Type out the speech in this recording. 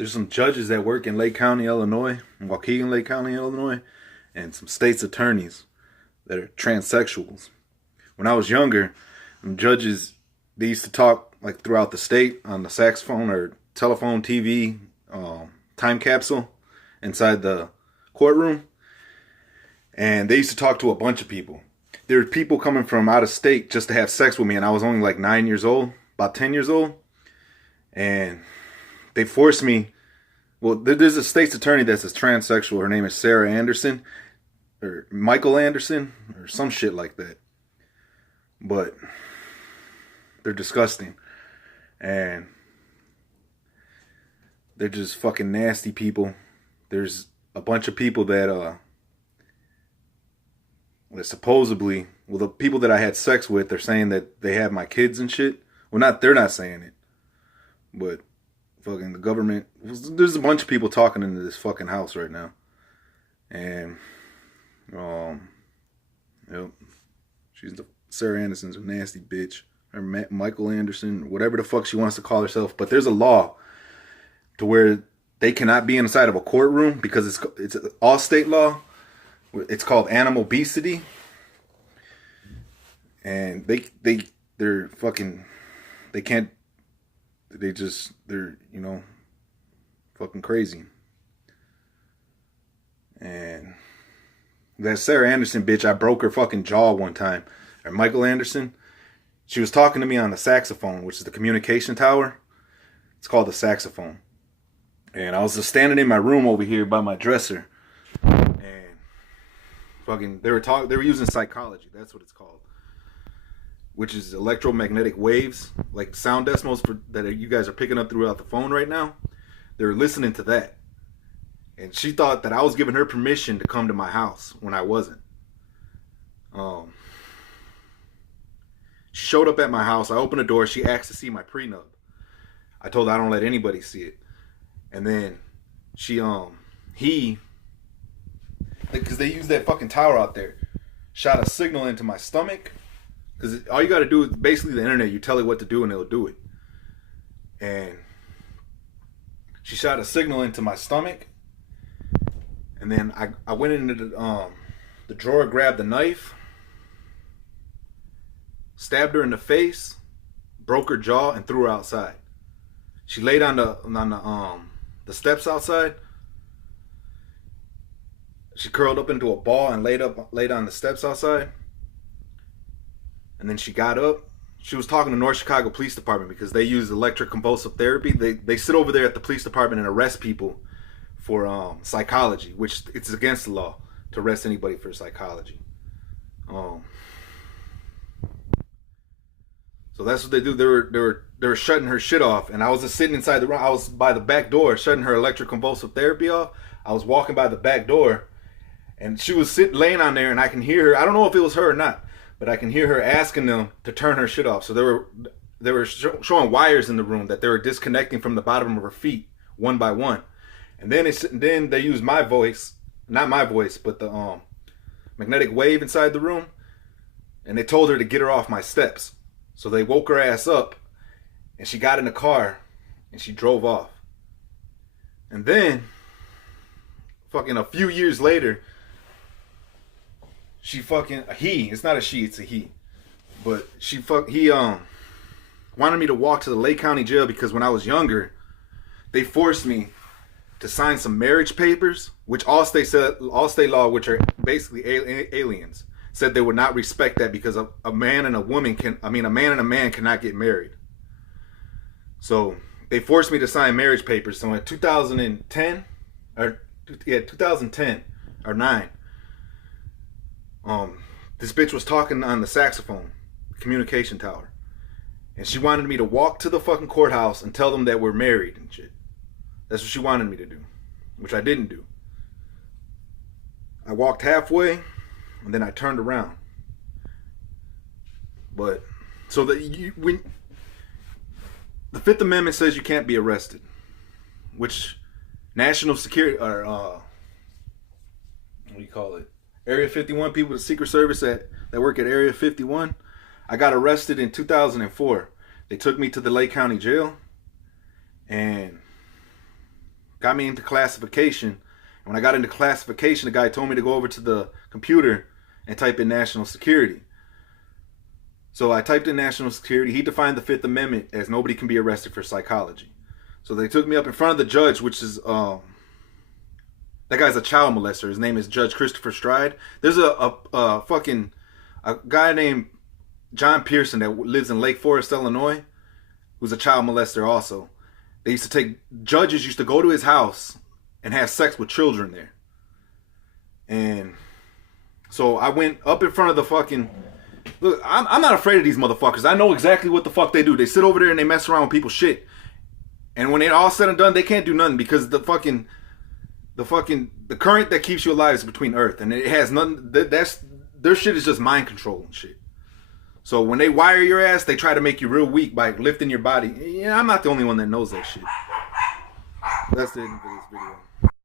There's some judges that work in Lake County, Illinois, in Waukegan, Lake County, Illinois, and some state's attorneys that are transsexuals. When I was younger, judges, they used to talk like throughout the state on the saxophone or telephone, TV, time capsule inside the courtroom. And they used to talk to a bunch of people. There were people coming from out of state just to have sex with me, and I was only like 9 years old, about 10 years old. And they forced me. Well, there's a state's attorney that's a transsexual. Her name is Sarah Anderson, or Michael Anderson, or some shit like that. But they're disgusting. And they're just fucking nasty people. There's a bunch of people that supposedly, well, the people that I had sex with, they're saying that they have my kids and shit. Well, they're not saying it. But fucking the government, there's a bunch of people talking into this fucking house right now. And, yep. Sarah Anderson's a nasty bitch. Or Michael Anderson, whatever the fuck she wants to call herself. But there's a law to where they cannot be inside of a courtroom because it's all state law. It's called animal obesity. And they're fucking, they can't, they're, fucking crazy. And that Sarah Anderson bitch, I broke her fucking jaw one time. Or Michael Anderson, she was talking to me on the saxophone, which is the communication tower. It's called the saxophone. And I was just standing in my room over here by my dresser. And fucking, they were using psychology. That's what it's called. Which is electromagnetic waves, like sound decimals that you guys are picking up throughout the phone right now. They're listening to that. And she thought that I was giving her permission to come to my house when I wasn't. She showed up at my house. I opened the door. She asked to see my prenup. I told her I don't let anybody see it. And then because they use that fucking tower out there, shot a signal into my stomach. Because all you got to do is basically the internet. You tell it what to do and it'll do it. And she shot a signal into my stomach. And then I went into the drawer, grabbed the knife, stabbed her in the face, broke her jaw, and threw her outside. She laid on the steps outside. She curled up into a ball and laid on the steps outside. And then she got up. She was talking to North Chicago Police Department because they use electroconvulsive therapy. They sit over there at the police department and arrest people for psychology, which it's against the law to arrest anybody for psychology. So that's what they do. They were shutting her shit off, and I was just sitting inside the room. I was by the back door shutting her electroconvulsive therapy off. I was walking by the back door, and she was laying on there, and I can hear her. I don't know if it was her or not, but I can hear her asking them to turn her shit off. So they were showing wires in the room that they were disconnecting from the bottom of her feet one by one. And then they used my voice, not my voice, but the magnetic wave inside the room, and they told her to get her off my steps. So they woke her ass up, and she got in the car, and she drove off. And then, fucking a few years later, it's not a she, it's a he. But he wanted me to walk to the Lake County jail because when I was younger, they forced me to sign some marriage papers, which all state law, which are basically aliens, said they would not respect that because a man and a man cannot get married. So they forced me to sign marriage papers. So in 2010 or 9, this bitch was talking on the saxophone, communication tower, and she wanted me to walk to the fucking courthouse and tell them that we're married and shit. That's what she wanted me to do, which I didn't do. I walked halfway, and then I turned around. But so that when the Fifth Amendment says you can't be arrested, which national security or what do you call it? Area 51 people, the Secret Service that work at Area 51. I got arrested in 2004. They took me to the Lake County Jail, and got me into classification. And when I got into classification, the guy told me to go over to the computer and type in national security. So I typed in national security. He defined the Fifth Amendment as nobody can be arrested for psychology. So they took me up in front of the judge, which is that guy's a child molester. His name is Judge Christopher Stride. There's a guy named John Pearson that lives in Lake Forest, Illinois, who's a child molester also. Judges used to go to his house and have sex with children there. And so I went up in front of the fucking... Look, I'm not afraid of these motherfuckers. I know exactly what the fuck they do. They sit over there and they mess around with people's shit. And when it's all said and done, they can't do nothing because the current that keeps you alive is between Earth, and it has nothing. Their shit is just mind control and shit. So when they wire your ass, they try to make you real weak by lifting your body. Yeah, I'm not the only one that knows that shit. That's the end of this video.